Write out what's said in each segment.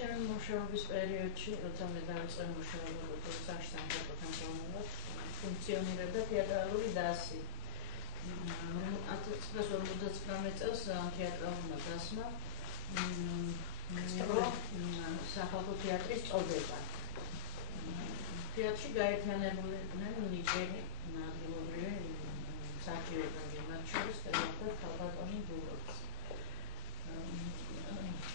ჩემი მუშაობის პერიოდში, როცა მე დავიწყე მუშაობა როგორც საშტამბოთან გამოვიდა, ფუნქციონირებდა თეატრალური დასი. 1959 წელს თეატრალურმა დასმა სახალხო თეატრის წოდება. თეატრში გაერთიანებულიყვნენ ნიჭიერი ადგილობრივი მსახიობები, მათ შორის ქალბატონი გულოც.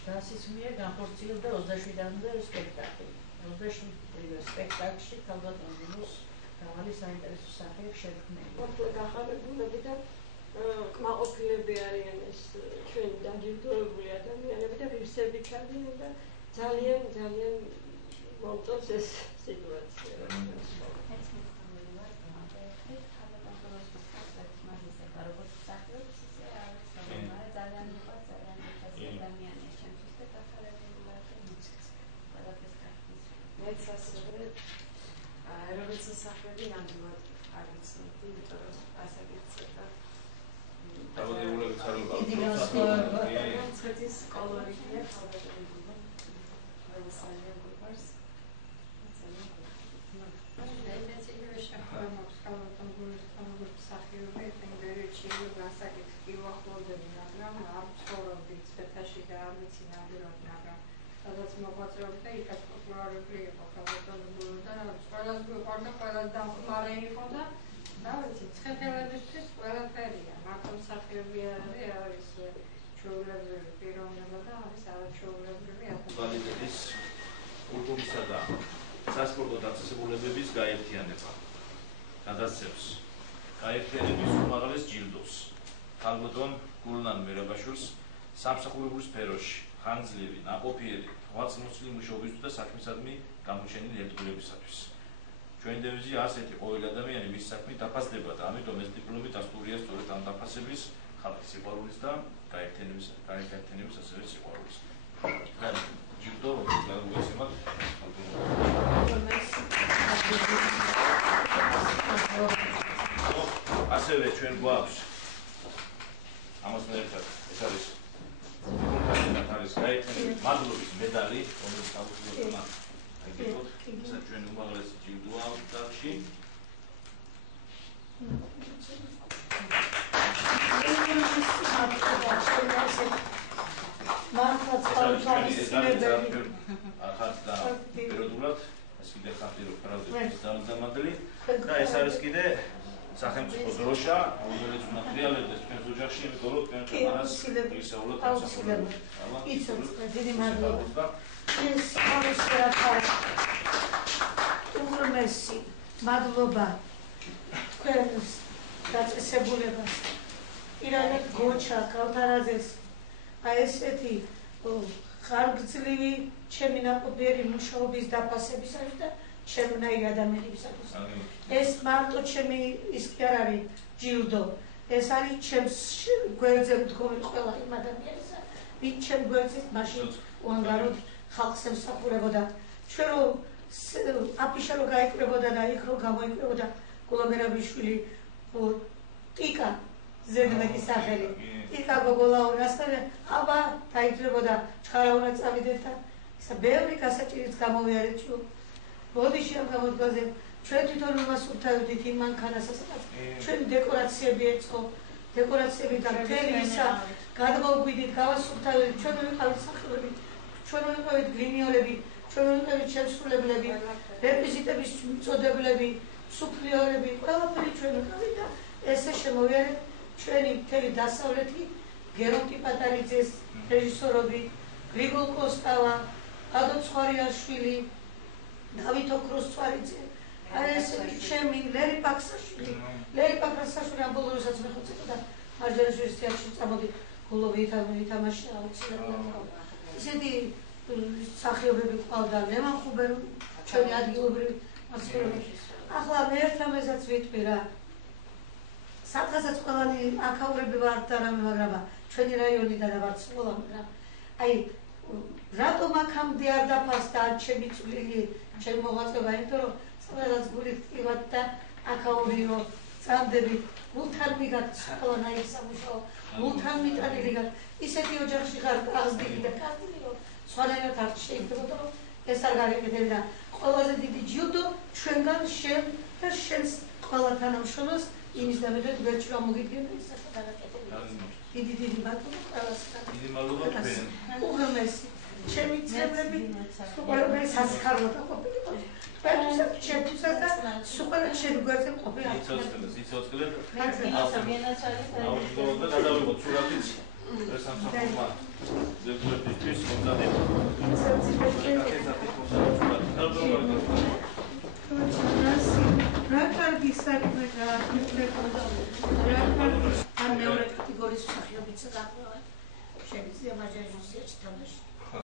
დასის მიერ განხორციელდა 27-მდე სპექტაკლი. 27 სპექტაკლში ქალბატონ გულოს მრავალი საინტერესო სახეები შექმნილია. გახარებულები და კმაყოფილები არიან ეს ჩვენი დაჯილდოებული ადამიანები და ღირსებით არიან და ძალიან მომწონს ეს სიტუაცია. მეც ასევე როგორც სახელი ნამდვილად არ ვიცნობდი, იმიტომ რომ ასაკი ცოტა დაავადებულების არ ცოტის კოლორიტია ხალხებიდან ყველასძალიან გვიყვარს. მეც იგივე შეხვდომობს ქალბატონ გულის მსახიობი იმ პერიოდში ასაკით კი ვახლოვდები, მაგრამ არ ცხოვრობდი ცვეთაში და არ ვიცი ნამდვილად, მაგრამ სადაც მოღვაწეობდა და იქაც პოპულარული იყო ქალბატონ გული და ყველას გვიყვარდა, ყველას დამხმარე იყო და რა ვიცი, ცხედელებისთვის ყველაფერია, მარტო მსახიობი არ არის ჩვეულებრივი პიროვნება და არის არაჩვეულებრივი კვალიტეტის კულტურისა და სასპორტო დაწესებულებების გაერთიანება გადასცემს გაერთიანების უმაღლეს ჯილდოს ქალბატონ გულნან მერაბაშვილს სამსახურებრივ სფეროში ხანგრძლივი, ნაყოფიერი, ღვაწლმოსილი მუშაობისთვის და საქმისადმი გამოჩენილი ერთგულებისათვის. ჩვენი დევიზია ასეთი ყოველი ადამიანი მის საქმით დაფასდება და ამიტომ ეს დიპლომი დასტურია სწორედ ამ დაფასების, ხალხის სიყვარულის და გაერთიანების ასევე სიყვარულის. ჯილდო გაგუგესიმათ ასევე ჩვენ გვაქვს ამასთან ერთად ეს არის არის გაერთიანების მადლობის მედალი, რომელიც აუცილებლად აიგებოთ, ეს ჩვენი უმაღლესი ჯილდოა ამ წელში. მართლაც ხალხის სილებები ახაც და პერიოდულად ეს კიდე ხალხირო ფრავდების დამზადებელი და ეს არის კიდე სახელმწიფო დროშა, რომელიც უნდა ტრიალებდეს ჩვენს ოჯახში, იმიტომ რომ თქვენ ქვეყანას ისეულად აუცილებლად იცოცხლეთ, დიდი მადლობა. ეს არის რაღაც უმრმესი მადლობა თქვენს დაწესებულებას. პირადად გოჩა კალთარაძეს აი ესეთი ხანგრძლივი ჩემი ნაყოფიერი მუშაობის დაფასებისათვის და ჩემნაირი ადამიანებისათვის. ეს მარტო ჩემი ის კი არ არის ჯილდო, ეს არის ჩემს გვერდზე მდგომი ყველა იმ ადამიანისა, ვინც ჩემ გვერდზე მაშინ უანგაროდ ხალხს ემსახურებოდა. ჩვენ რომ აფიშა რო გაიკრებოდა და იქ რო გამოიკრებოდა გულა მერაბიშვილი ტიკა ზედმეტი სახელი. ტიკა გოგოლაურასთან აბა დაიძრებოდა ჩხარა უნდა წავიდეთ და ისა ბევრი გასაჭირიც გამოვიარეთ ჩვენ. ბოდიში ამ გამოდგაზე ჩვენ თვითონ ვიმასურთავდით იმ მანქანასაც, ჩვენ დეკორაციები ეწყო, დეკორაციები და მთელი ისა გადმოვგვიდით, გავასურთავდით, ჩვენ ვიყავით სახელები, ჩვენ ვიყავით გრინიორები, ჩვენ ვიყავით შემსრულებლები, რეკვიზიტების მწოდებლები, სუფლიორები, ყველაფერი ჩვენ ვიყავით და ესე შემოვიარეთ ჩვენი მთელი დასავლეთი, გერონტი პატარიძეს რეჟისორები, გრიგოლ კოსტავა, ადო ცხვარიაშვილი, დავით ოქროსწვარიძე, აი ესეთი ჩემი ლერი პაქსაშვილი ამ ბოლო როსაც მე ხოცებდა მარჯვენაშვილის თეატრში წამოდი გულოვი ითამაშა აუცილებლად. ისეთი მსახიობები ყავდა ლევან ხუბერული, ჩვენი ადგილობრივი მასწავლებელი. ახლა მე ერთ ამასაც ვიტყვი რა. სადღაც ყველანი აქაურები ვართ და რამე, მაგრამ ჩვენი რაიონიდან ვართ სკოლა, მაგრამ აი რატომ აქამდე არ დაფასდა ჩემი წვლილი, ჩემი მოღვაწეობა, იმიტომ რომ სადღაც გულით ვიყავ და აქაურიო წამდები გულთან მიგათ ყველანაირი სამუშაო, გულთან მიტანილი გათ ისეთი ოჯახში ხარ აღზრდილი და კაცი რომ სხვანაირად არ შეიძლებოდა რომ ეს არ გარეკეთებინა და ყველაზე დიდი ჯილდო ჩვენგან შენ და შენს ყველა თანამშრომელს იმის დამედრად ვერჩი რომ მოგიდგენ ის საკადაკეთებია დიდი მადლობა ყველასთან დიდი მადლობა თქვენ უღრმესი ჩემი წევრები ყველაფერი სასქარო და ყოფილიყო თქვენთვისაც ჩემთვისაც და სულ ჩემი გვერდზე ყოფილი იცოცხლეთ Viennațalit, გადავიღოთ სურათიც სამსახურმა ზეგულებისთვის მომზადეთ რა კარგი საქმე გააკეთებოდა რა კარგი ამ მეორე კატეგორიის მსახიობიც გაყვა შემიძლია მაჟორიზაციაში თამაში